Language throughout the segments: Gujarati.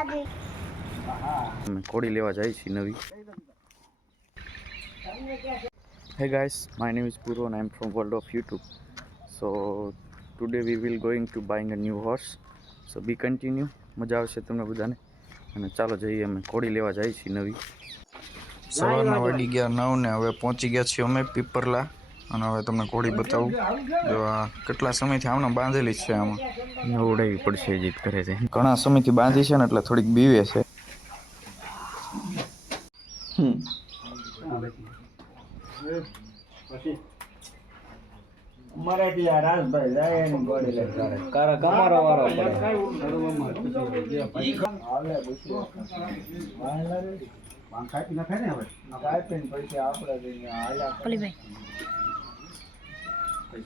અમે કોડી લેવા જાય છે નવી. Hey guys, my name is Puro and I am from World of YouTube. So today we will going to buying a new horse. So be continue. મજા આવશે તમને બધાને. અને ચાલો જઈએ, અમે કોડી લેવા જાય છે નવી. સવારના વાગી ગયા 9 ને હવે પહોંચી ગયા છીએ અમે પીપરલા. અને હવે તમને કોડી બતાવું. જો આ કેટલા સમયથી આમને બાંધેલી છે. આમાં નવડાવી પડશે જીત કરે છે. ઘણા સમયથી બાંધી છે ને એટલે થોડીક બીવે છે. મરાઠી આ રાજભાઈ જાય એની ગોળી લે કારા કમારો વાળો પડે હાલે બુશો વાં કાપી નાખે ને હવે કાપીને પછી આપણે જઈને આયા ઓલી ભાઈ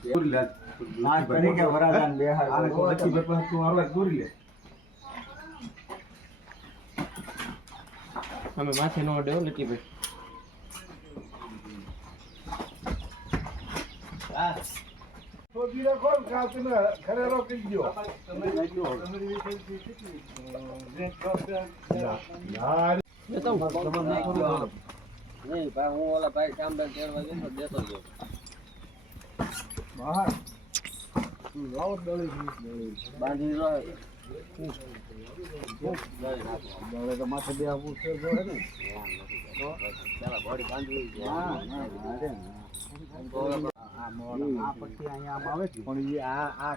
દૂર લે ના કરી કે વરાજાન બેહાર આ પછી બે પાસ તું આરવા દૂર લે અમે માથે નો ડેવ લટી ભાઈ આ તો બીરા કોણ કાતું ને ખરે રોકી ગયો તમે નાખ્યો યાર દેતો ખબર નાખ્યો નહીં ભાઈ હું ઓલા ભાઈ કામ બેન તેડવા ગયો દેતો ગયો બહાર લાવ દળી બાંધી રહ્યો દળે તો માથે બે આવું છે જો હે ને તો ચાલા બોડી બાંધી હા અરે આ પછી અહીંયા આમ આવે છે પણ એ આ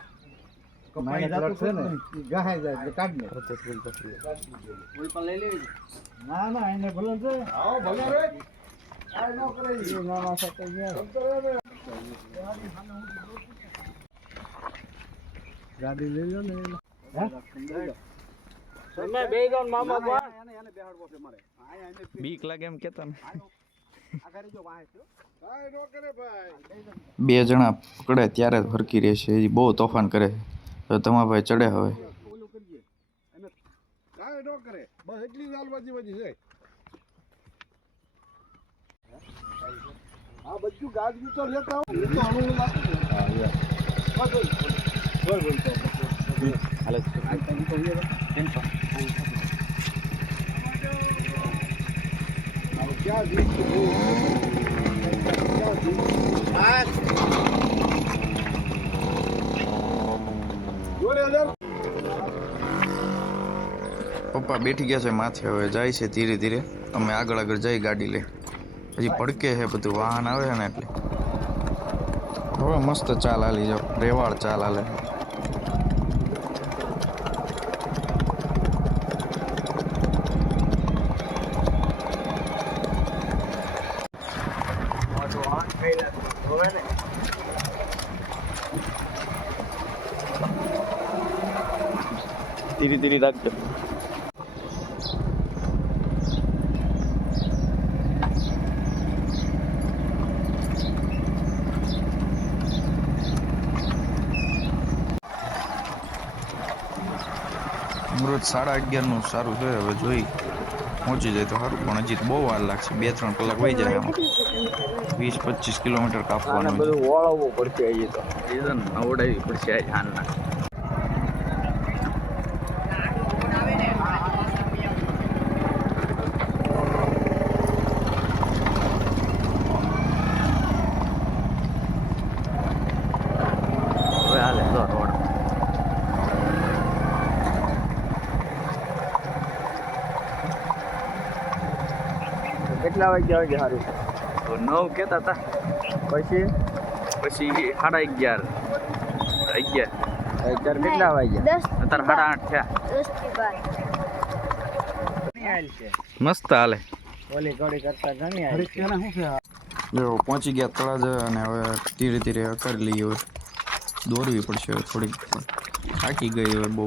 કપાઈ જાતું છે ને એ ગહાઈ જાય એટલે કાઢ ને કોઈ પણ લઈ લેવી ના ના એને ભલે છે આવો ભલે રે આ નો કરે એ ના ના સતે ગયા ગાડી લઈ લો ને હે તમે બે જણ મામા બા એને બેહાડવો છે મારે બીક લાગે એમ કેતા ને. આ કરી જો વાહે છો કાઈ નો કરે ભાઈ બે જણા પકડે ત્યારે જ હરકી રહે છે. એ બહુ તોફાન કરે. તો તમારા ભાઈ ચડે હવે. ઓલું કરીએ એને કાઈ નો કરે બસ એટલી જ આલવાજી વજી છે આ બધું ગાજ્યું તો લેતા આવો એ તો અણુ લાગતું હા યાર બોલ તો હાલે આ તને તો એ કેમ તો આ ક્યાં દીક છે ક્યાં દીક આ જોરે લે પપ્પા બેઠી ગયા છે માથે. હવે જાય છે ધીરે ધીરે. અમે આગળ આગળ જઈ ગાડી લઈ. હજી પડકે છે બધું વાહન આવે છે ને એટલે. હવે મસ્ત ચાલ હાલી જાવ. રેવાળ ચાલ હાલે. ધીરે ધીરે રાખજો. અમૃત 11:30 સારું છે. હવે જોઈ પહોંચી જાય તો સારું. પણ હજી બહુ વાર લાગશે. 2-3 કલાક વહી જાય. આમાં 20-25 કિલોમીટર કાપવાનું. બધું વળાવવું પડશે. હજી તો નવડાવી પડશે આજ હાલના. હવે હાલે તો રોડ કેટલા વાગ્યા વાગે સારું તો 9 કહેતા હતા. પછી 11:30 અત્યારે કેટલા વાગ્યા અત્યારે 8:30 થયા. મસ્ત હાલે. ઓલી ઘડી કરતા ઘણી આવી શું છે જો પહોંચી ગયા તળાજા. અને હવે ધીરે ધીરે કરી લઈએ. હવે દોરવી પડશે. હવે થોડીક થાકી ગઈ હવે બહુ.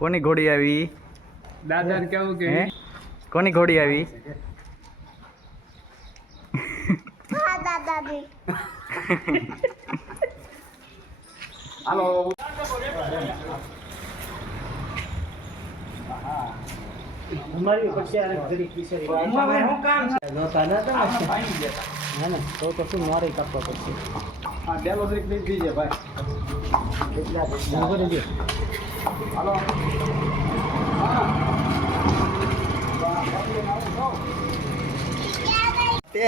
કોની ઘોડી આવી? દાદાને કેવું કે કોની ઘોડી આવી? દાદી હાલો અમારી પછી આ જરીક વિચારી અમારે હું કામ નોતા ન તો પાણી ગયા હે ને તો શું મારે કાપવા પડશે હા ડેલો જરીક દઈ દીજે ભાઈ એટલા કરી દે હાલો તે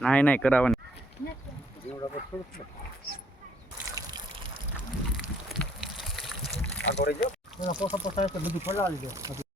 નાય નાય કરાવવાની પોસા પોસા બધું પલાળી દો